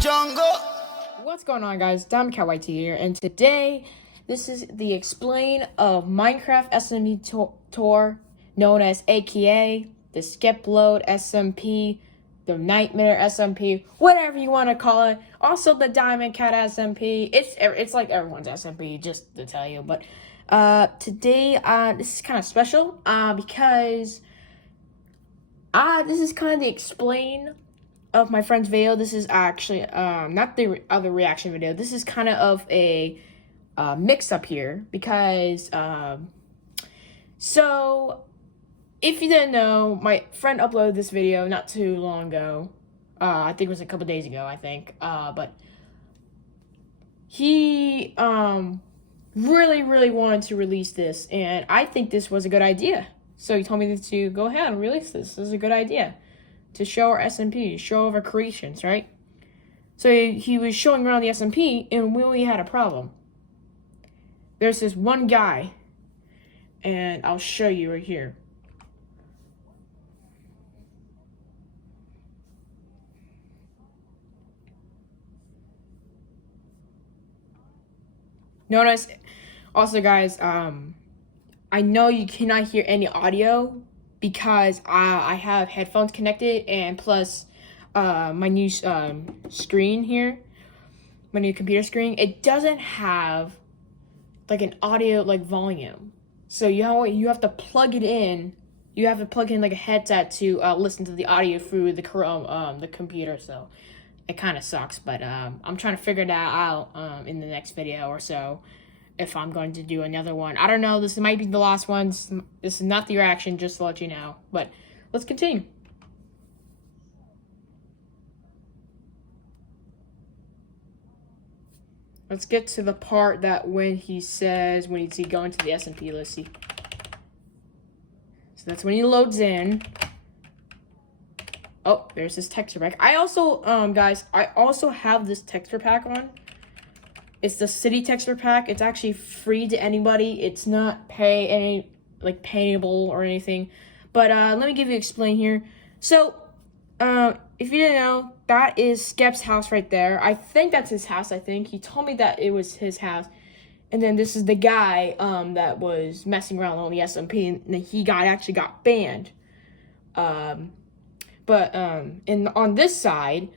jungle. What's going on, guys? DiamondCatYT here, and today this is the explain of Minecraft SMP tour, known as AKA the Skep Load SMP, the Nightmare SMP, whatever you want to call it. Also the Diamond Cat SMP. It's like everyone's SMP, just to tell you. But today this is kind of special because this is kind of the explain of my friend's video. This is actually not the other reaction video. This is kind of a mix up here because so if you didn't know, my friend uploaded this video not too long ago. I think it was a couple days ago, I think. But he really wanted to release this, and I think this was a good idea. So he told me to go ahead and release this. This is a good idea to show our SMP, show off our creations, right? So he was showing around the SMP, and we had a problem. There's this one guy, and I'll show you right here. Notice, also guys, I know you cannot hear any audio because I have headphones connected, and plus my new screen here, my new computer screen, it doesn't have like an audio like volume. So you have to plug it in. You have to plug in like a headset to listen to the audio through the computer. So it kind of sucks, but I'm trying to figure that out in the next video or so, if I'm going to do another one. I don't know, this might be the last one. This is not the reaction, just to let you know. But let's continue. Let's get to the part that when he's going to the SMP, let's see. So that's when he loads in. Oh, there's this texture pack. I also, guys, I also have this texture pack on. It's the city texture pack. It's actually free to anybody. It's not payable or anything. But let me give you explain here. So, if you didn't know, that is Skep's house right there. I think that's his house. I think he told me that it was his house. And then this is the guy that was messing around on the SMP, and he actually got banned. But on this side,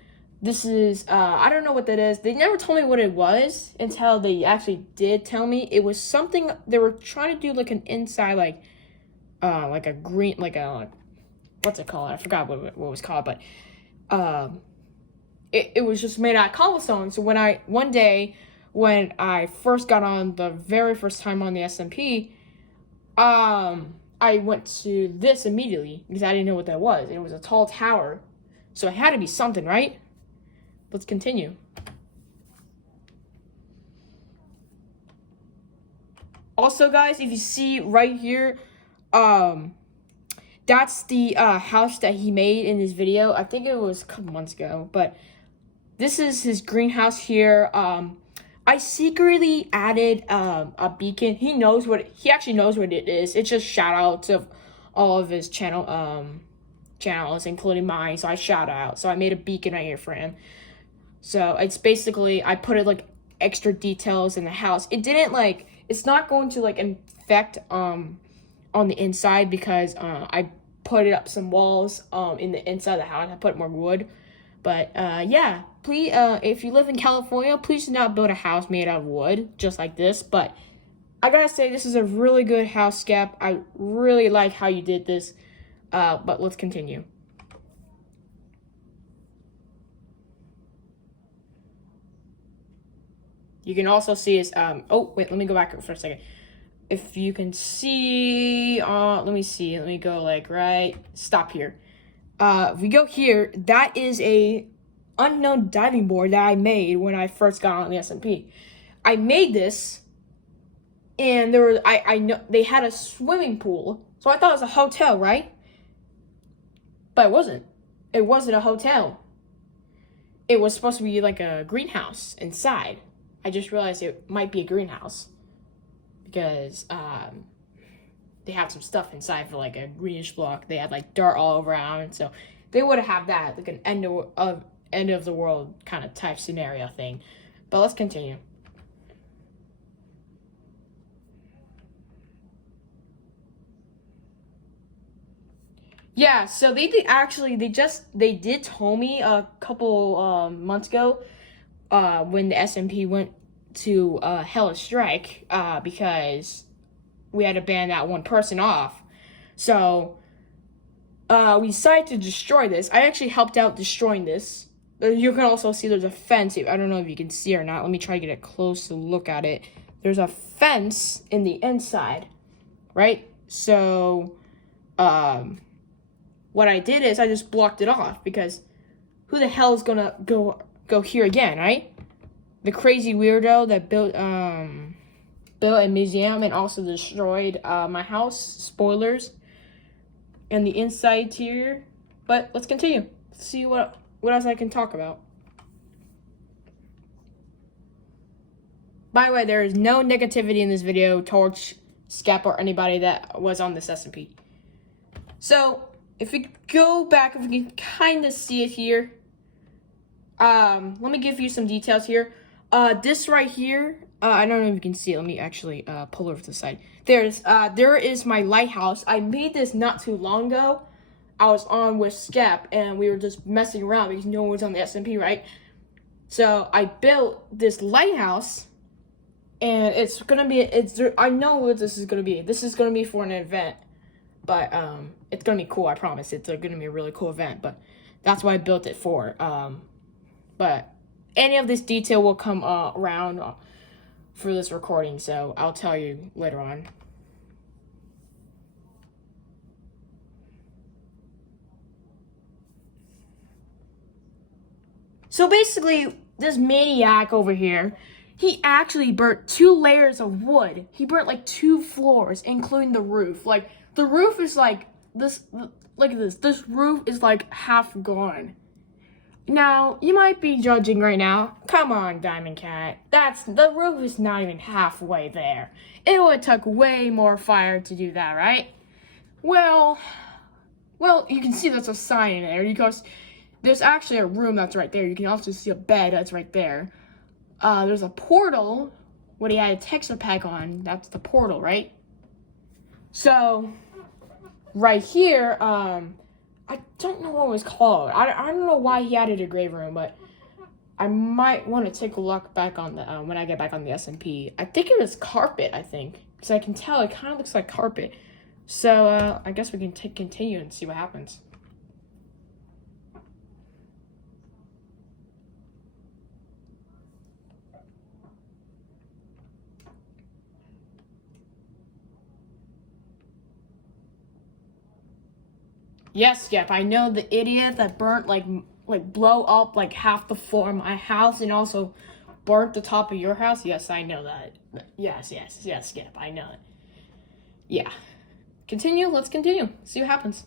this is I don't know what that is. They never told me what it was until they actually did tell me. It was something they were trying to do, like an inside, like a green, like a, what's it called? I forgot what it was called, but it was just made out of cobblestone. So one day when I first got on, the very first time on the SMP, I went to this immediately because I didn't know what that was. It was a tall tower, so it had to be something, right? Let's continue. Also, guys, if you see right here, that's the house that he made in his video. I think it was a couple months ago, but this is his greenhouse here. I secretly added a beacon. He actually knows what it is. It's just shout out to all of his channels, including mine. So I shout out. So I made a beacon right here for him. So it's basically, I put it like extra details in the house. It didn't it's not going to infect on the inside because I put it up some walls in the inside of the house. I put more wood. But yeah, please, if you live in California, please do not build a house made out of wood, just like this. But I gotta say, this is a really good house, Skep. I really like how you did this. But let's continue. You can also see his, oh, wait, let me go back for a second. If you can see, let me see. Let me go stop here. If we go here, that is a unknown diving board that I made when I first got on the SMP. I made this, and I know they had a swimming pool, so I thought it was a hotel, right? But it wasn't. It wasn't a hotel. It was supposed to be like a greenhouse inside. I just realized it might be a greenhouse because they have some stuff inside for like a greenish block. They had like dirt all around, so they would have that like an end of the world kind of type scenario thing. But let's continue. Yeah, so they did tell me a couple months ago when the SMP went to hella strike because we had to ban that one person off. So we decided to destroy this. I actually helped out destroying this. You can also see there's a fence. I don't know if you can see or not. Let me try to get a close look at it. There's a fence in the inside, right? So what I did is I just blocked it off because who the hell is gonna go here again, right? The crazy weirdo that built a museum and also destroyed my house. Spoilers. And the inside interior. But let's continue. Let's see what else I can talk about. By the way, there is no negativity in this video towards Skep or anybody that was on this SMP. So, if we go back, if we can kind of see it here. Let me give you some details here. This right here, I don't know if you can see it. Let me actually pull over to the side. There is my lighthouse. I made this not too long ago. I was on with Skep, and we were just messing around because no one was on the SMP, right? So I built this lighthouse, and it's gonna be. I know what this is gonna be. This is gonna be for an event, but it's gonna be cool. I promise. It's gonna be a really cool event. But that's what I built it for. But any of this detail will come around for this recording, so I'll tell you later on. So basically, this maniac over here, he actually burnt 2 layers of wood. He burnt like 2 floors, including the roof. Like, the roof is like this, look at this. This roof is like half gone. Now, you might be judging right now. Come on, Diamond Cat. The roof is not even halfway there. It would took way more fire to do that, right? Well, you can see there's a sign in there because there's actually a room that's right there. You can also see a bed that's right there. There's a portal. What he had a texture pack on, that's the portal, right? So, right here, I don't know what it was called. I don't know why he added a grave room, but I might want to take a look back on the when I get back on the SMP. I think it was carpet, I think. Because I can tell it kind of looks like carpet. So, I guess we can continue and see what happens. Yes, Skep, I know the idiot that burnt like blow up like half the floor of my house and also burnt the top of your house. Yes, I know that. Yes, Skep, I know it. Yeah. Continue, let's continue. See what happens.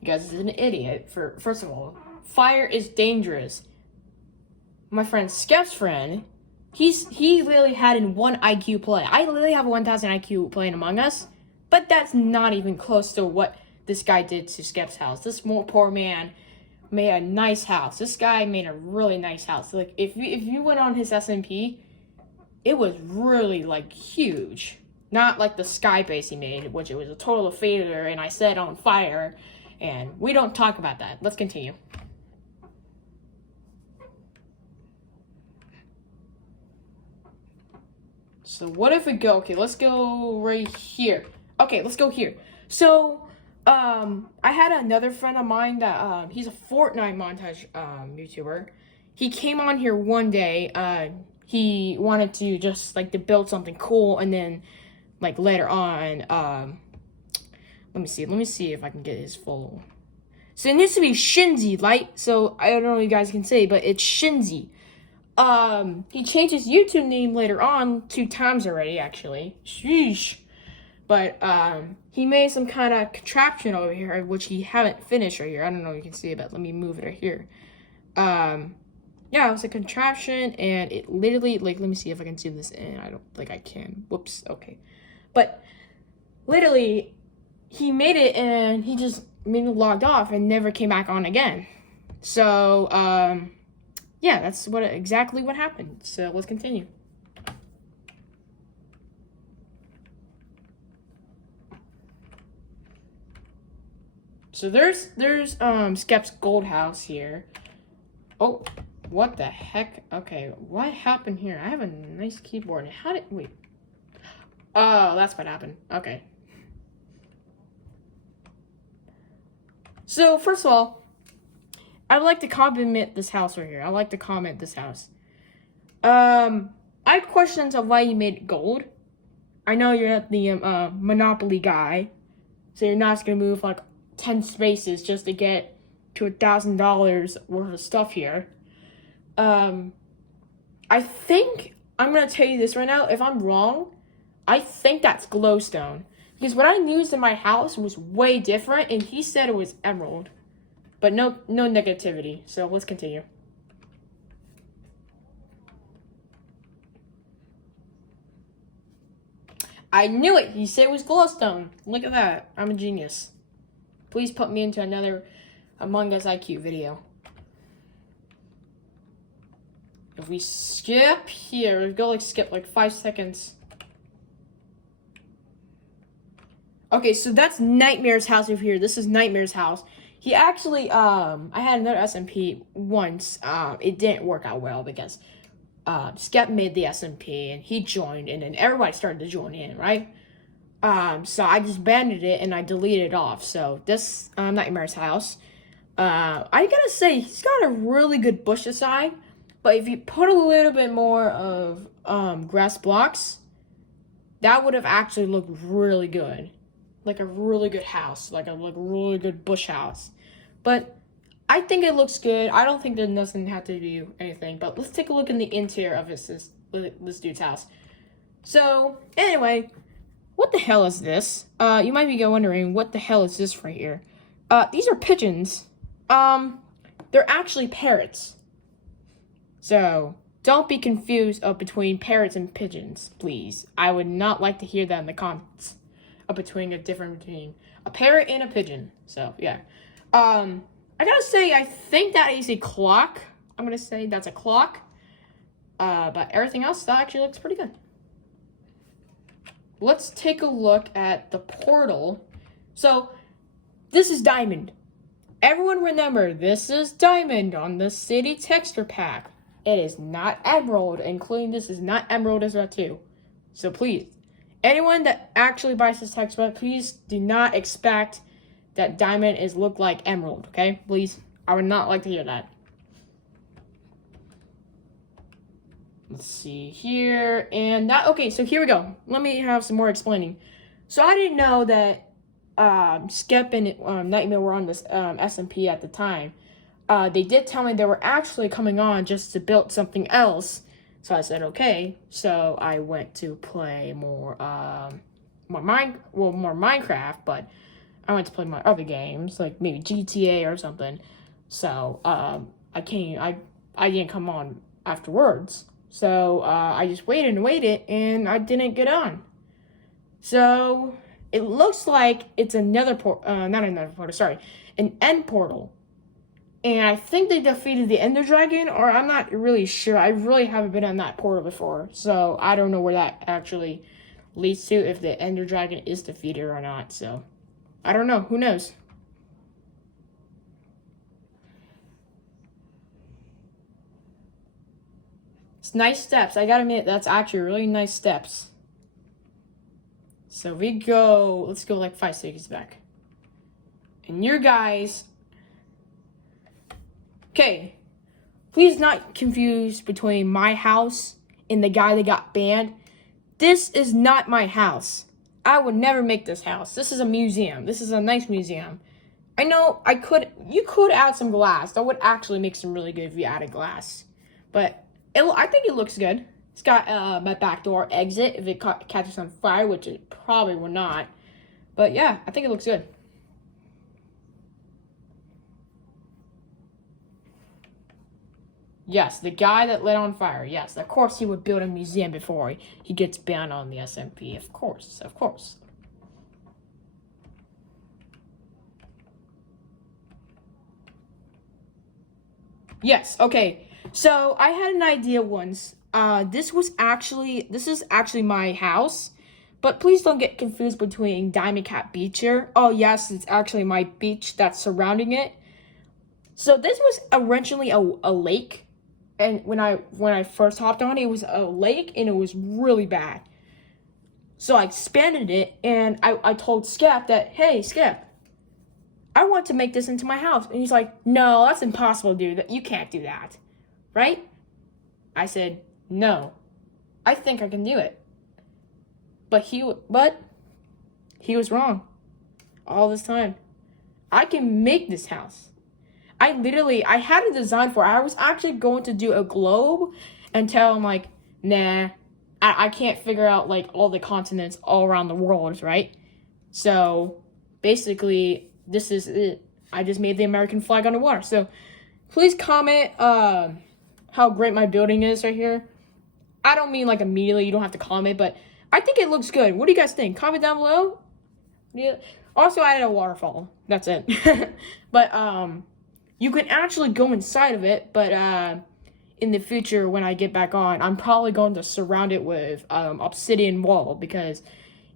You guys is an idiot. First of all, fire is dangerous. My friend Skep's friend, he literally had in 1 IQ play. I literally have a 1000 IQ playing Among Us, but that's not even close to what this guy did to Skep's house. This poor man made a nice house. This guy made a really nice house. Like if you went on his SMP, it was really like huge. Not like the sky base he made, which it was a total failure and I set on fire. And we don't talk about that. Let's continue. So what if we go, okay, let's go right here. Okay, let's go here. So, I had another friend of mine that, he's a Fortnite montage, YouTuber. He came on here one day, he wanted to just, like, to build something cool, and then, like, later on, let me see if I can get his full. So it needs to be Shinzy, right? So, I don't know what you guys can say, but it's Shinzy. He changed his YouTube name later on 2 times already, actually. Sheesh. But, he made some kind of contraption over here, which he haven't finished right here. I don't know if you can see it, but let me move it right here. Yeah, it was a contraption, and it literally, like, let me see if I can zoom this in. I don't think I can. Whoops, okay. But literally, he made it and he just logged off and never came back on again. So, yeah, that's exactly what happened. So let's continue. So there's Skep's gold house here. Oh, what the heck? Okay, what happened here? I have a nice keyboard. How did wait? Oh, that's what happened. Okay. So first of all, I'd like to compliment this house right here. I like to comment this house. I have questions of why you made it gold. I know you're not the Monopoly guy, so you're not just gonna move like 10 spaces just to get to $1,000 worth of stuff here. I think I'm gonna tell you this right now. If I'm wrong, I think that's glowstone. Because what I used in my house was way different, and he said it was emerald. But no negativity. So let's continue. I knew it. He said it was glowstone. Look at that. I'm a genius. Please put me into another Among Us IQ video. If we skip here, we go skip 5 seconds. Okay, so that's Nightmare's house over here. This is Nightmare's house. He actually, I had another SMP once. It didn't work out well because Skep made the SMP and he joined, and then everybody started to join in, right? So I just abandoned it and I deleted it off. So this Nightmare's house, I gotta say he's got a really good bush aside, but if you put a little bit more of grass blocks, that would have actually looked really good. Like a really good house, like a really good bush house. But I think it looks good. I don't think there doesn't have to do anything. But let's take a look in the interior of this dude's house. So anyway, what the hell is this? You might be wondering what the hell is this right here. These are pigeons. They're actually parrots. So don't be confused between parrots and pigeons, please. I would not like to hear that in the comments. Between a parrot and a pigeon. So yeah, I gotta say I think that is a clock. I'm gonna say that's a clock. But everything else that actually looks pretty good. Let's take a look at the portal. So this is diamond. Everyone remember, this is diamond on the city texture pack. It is not emerald, including this is not emerald as well too. So please, anyone that actually buys this text pack, please do not expect that diamond look like emerald, okay? Please, I would not like to hear that. Let's see here, and that, okay, so here we go. Let me have some more explaining. So I didn't know that Skep and Nightmare were on this SMP at the time. They did tell me they were actually coming on just to build something else. So I said, okay. So I went to play more Minecraft, but I went to play my other games, like maybe GTA or something. So I didn't come on afterwards. So I just waited and waited, and I didn't get on. So it looks like it's another an end portal. And I think they defeated the Ender Dragon, or I'm not really sure. I really haven't been on that portal before, so I don't know where that actually leads to, if the Ender Dragon is defeated or not. So I don't know. Who knows? It's nice steps. I gotta admit, that's actually really nice steps. So let's go 5 seconds back. And your guys... Okay, please not confuse between my house and the guy that got banned. This is not my house. I would never make this house. This is a museum. This is a nice museum. I know you could add some glass. That would actually make some really good if you added glass. But I think it looks good. It's got my back door exit if it catches on fire, which it probably will not. But yeah, I think it looks good. Yes, the guy that lit on fire. Yes, of course he would build a museum before he gets banned on the SMP. Of course, of course. Yes, okay. So I had an idea once. This is actually my house, but please don't get confused between Diamond Cat Beach here. Oh yes, it's actually my beach that's surrounding it. So this was originally a lake, and when I first hopped on it, it was a lake and it was really bad. So I expanded it, and I told Skep that, hey Skep, I want to make this into my house. And he's like, no, that's impossible, dude. You can't do that. Right? I said, no, I think I can do it. But he was wrong all this time. I can make this house. I had a design for it. I was actually going to do a globe and tell him like, nah, I can't figure out like all the continents all around the world, right? So basically, this is it. I just made the American flag underwater. So please comment how great my building is right here. I don't mean like immediately, you don't have to comment, but I think it looks good. What do you guys think? Comment down below. Yeah. Also, I added a waterfall. That's it. But you can actually go inside of it, but in the future when I get back on, I'm probably going to surround it with obsidian wall because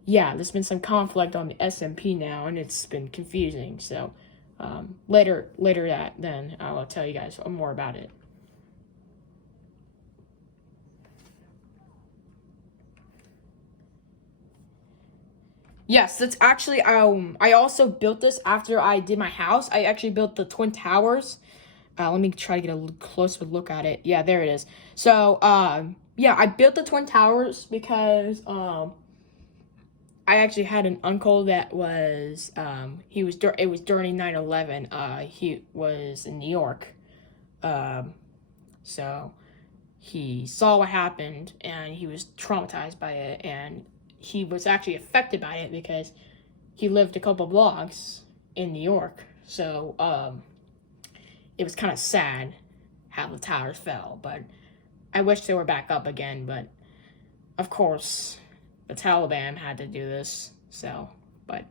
yeah, there's been some conflict on the SMP now and it's been confusing. So later then I'll tell you guys more about it. Yes, that's actually, I also built this after I did my house. I actually built the Twin Towers. Let me try to get a closer look at it. Yeah, there it is. So, yeah, I built the Twin Towers because, I actually had an uncle that was, it was during 9/11. He was in New York. So he saw what happened and he was traumatized by it, and he was actually affected by it because he lived a couple blocks in New York. So it was kind of sad how the towers fell, but I wish they were back up again. But of course the Taliban had to do this, so but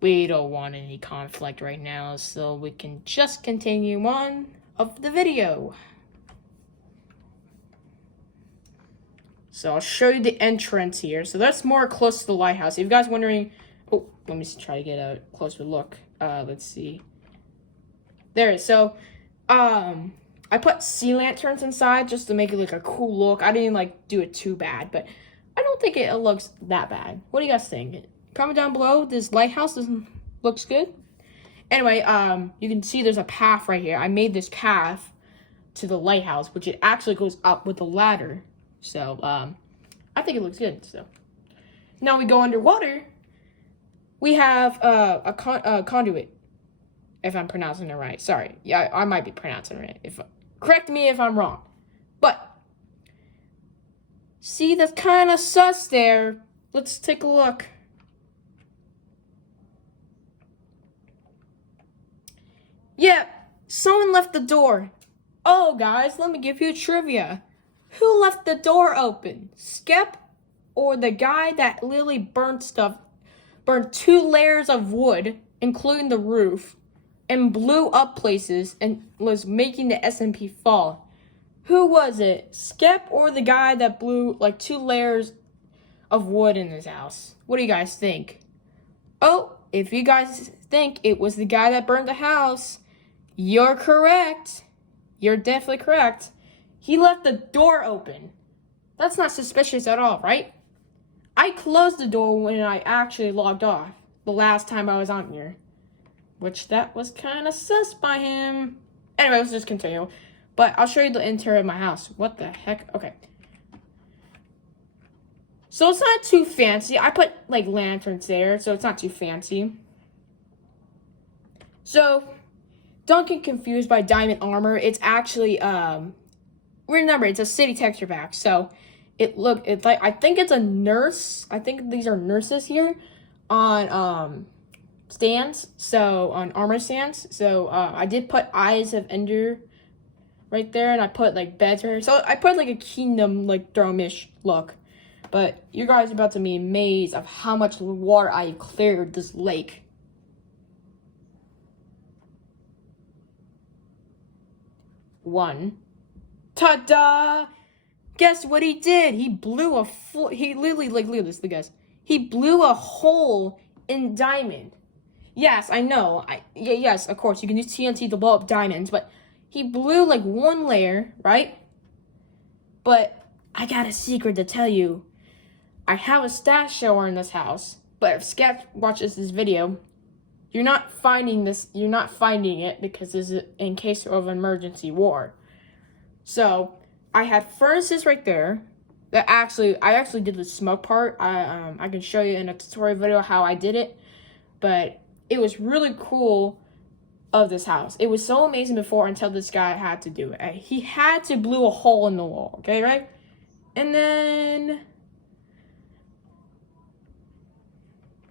we don't want any conflict right now, so we can just continue on of the video. So I'll show you the entrance here. So that's more close to the lighthouse. If you guys wondering, oh, let me try to get a closer look. Let's see. There it is. So, I put sea lanterns inside just to make it like a cool look. I didn't like do it too bad, but I don't think it looks that bad. What do you guys think? Comment down below. This lighthouse looks good. Anyway, you can see there's a path right here. I made this path to the lighthouse, which it actually goes up with a ladder. So, I think it looks good. So, now we go underwater. We have a conduit, if I'm pronouncing it right. Sorry, yeah, I might be pronouncing it right. Correct me if I'm wrong. But see, that's kind of sus there. Let's take a look. Yeah, someone left the door. Oh, guys, let me give you a trivia. Who left the door open? Skep or the guy that literally burned 2 layers of wood, including the roof, and blew up places and was making the SMP fall? Who was it? Skep or the guy that blew like 2 layers of wood in his house? What do you guys think? Oh, if you guys think it was the guy that burned the house, you're correct. You're definitely correct. He left the door open. That's not suspicious at all, right? I closed the door when I actually logged off the last time I was on here, which that was kind of sus by him. Anyway, let's just continue. But I'll show you the interior of my house. What the heck? Okay. So it's not too fancy. I put like lanterns there, so it's not too fancy. So don't get confused by diamond armor. It's actually remember, it's a city texture pack, so it's like, I think it's a nurse. I think these are nurses here on stands, so on armor stands. So I did put Eyes of Ender right there, and I put like beds right here. So I put like a kingdom like throne-ish look. But you guys are about to be amazed of how much water I cleared this lake. 1. Ta-da! Guess what he did? He blew he literally, like, look at this, guys. He blew a hole in diamond. Yes, I know. Yes, of course, you can use TNT to blow up diamonds, but he blew, like, 1 layer, right? But I got a secret to tell you. I have a stash shower in this house, but if Skep watches this video, you're not finding it because this is in case of an emergency war. So, I had furnaces right there. I actually did the smoke part. I can show you in a tutorial video how I did it, but it was really cool of this house. It was so amazing before until this guy had to do it. He had to blew a hole in the wall, okay, right? And then,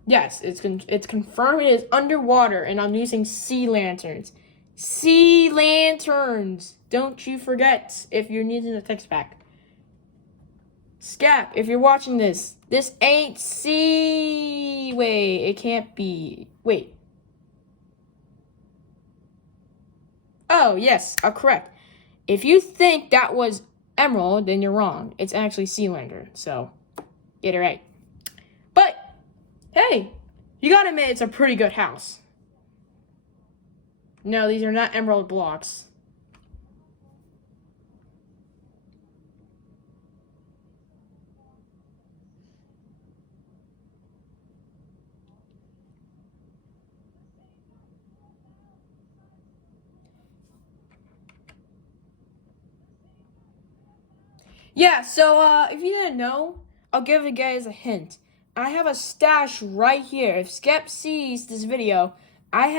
yes, it's confirmed it is underwater, and I'm using sea lanterns. Sea lanterns! Don't you forget if you're using the text pack. Skep, if you're watching this ain't sea. Wait, it can't be. Wait. Oh, yes, correct. If you think that was emerald, then you're wrong. It's actually sea lantern, so get it right. But, hey, you gotta admit it's a pretty good house. No, these are not emerald blocks. Yeah, so if you didn't know, I'll give you guys a hint. I have a stash right here. If Skep sees this video, I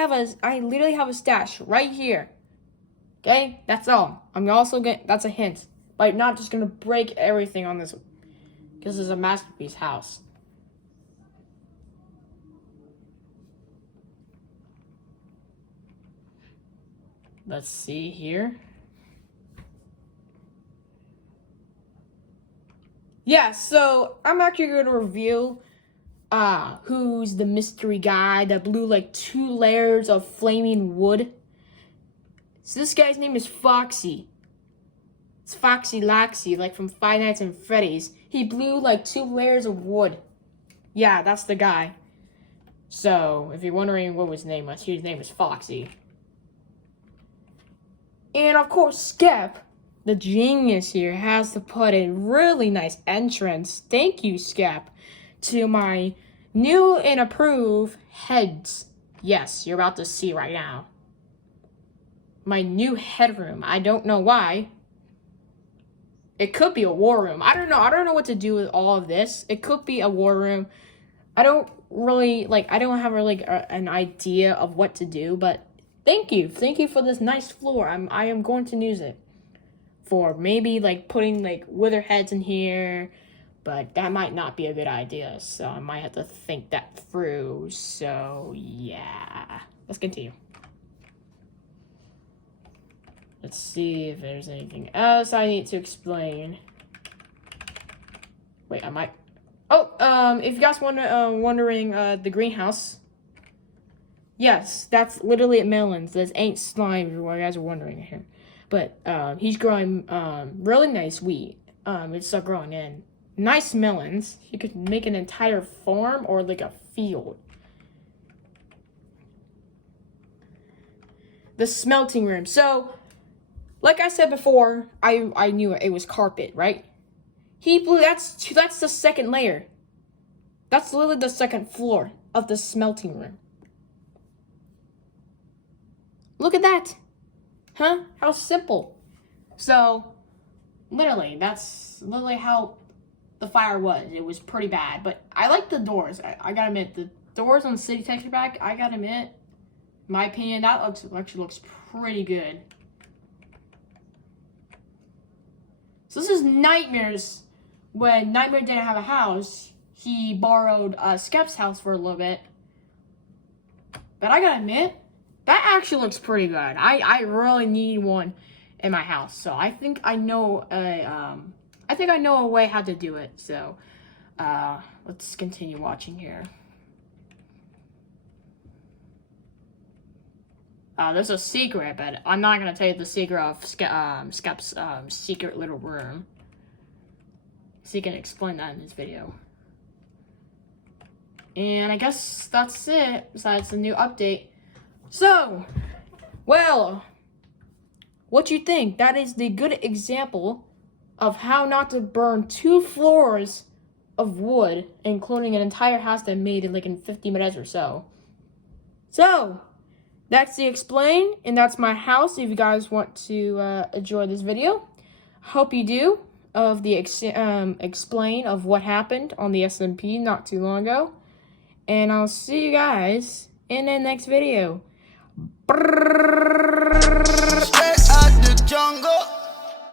literally have a stash right here. Okay, that's all. That's a hint. Like, not just gonna break everything on this, because this is a masterpiece house. Let's see here. Yeah, so I'm actually going to reveal who's the mystery guy that blew like 2 layers of flaming wood. So this guy's name is Foxy. It's Foxy Laxy, like from Five Nights at Freddy's. He blew like 2 layers of wood. Yeah, that's the guy. So, if you're wondering what his name was, his name is Foxy. And of course, Skep, the genius here, has to put a really nice entrance. Thank you, Skep, to my new and approved heads. Yes, you're about to see right now. My new headroom. I don't know why. It could be a war room. I don't know. I don't know what to do with all of this. It could be a war room. I don't have really an idea of what to do, but thank you for this nice floor. I am going to use it for maybe like putting like wither heads in here, but that might not be a good idea, so I might have to think that through. So yeah, let's continue. Let's see if there's anything else I need to explain. Wait, I might. Oh, if you guys wondering, the greenhouse. Yes, that's literally melons. This ain't slime, if you guys are wondering here. But, he's growing, really nice wheat. It's growing in nice melons. You could make an entire farm or like a field. The smelting room. So, like I said before, I knew it was carpet, right? He blew, that's the second layer. That's literally the second floor of the smelting room. Look at that. Huh? How simple. So, literally, that's literally how the fire was. It was pretty bad, but I like the doors. I gotta admit, the doors on the city texture pack, I gotta admit, in my opinion, that actually looks pretty good. So this is Nightmare's. When Nightmare didn't have a house, he borrowed Skep's house for a little bit. But I gotta admit, that actually looks pretty good. I really need one in my house. So I think I know a way how to do it. So let's continue watching here. There's a secret, but I'm not gonna tell you the secret of Skep's secret little room. So you can explain that in this video. And I guess that's it, besides the new update. So, well, what you think? That is the good example of how not to burn 2 floors of wood, including an entire house that made it like in 50 minutes or so. So, that's the explain, and that's my house if you guys want to enjoy this video. Hope you do, of the explain of what happened on the SMP not too long ago. And I'll see you guys in the next video. Straight out the jungle.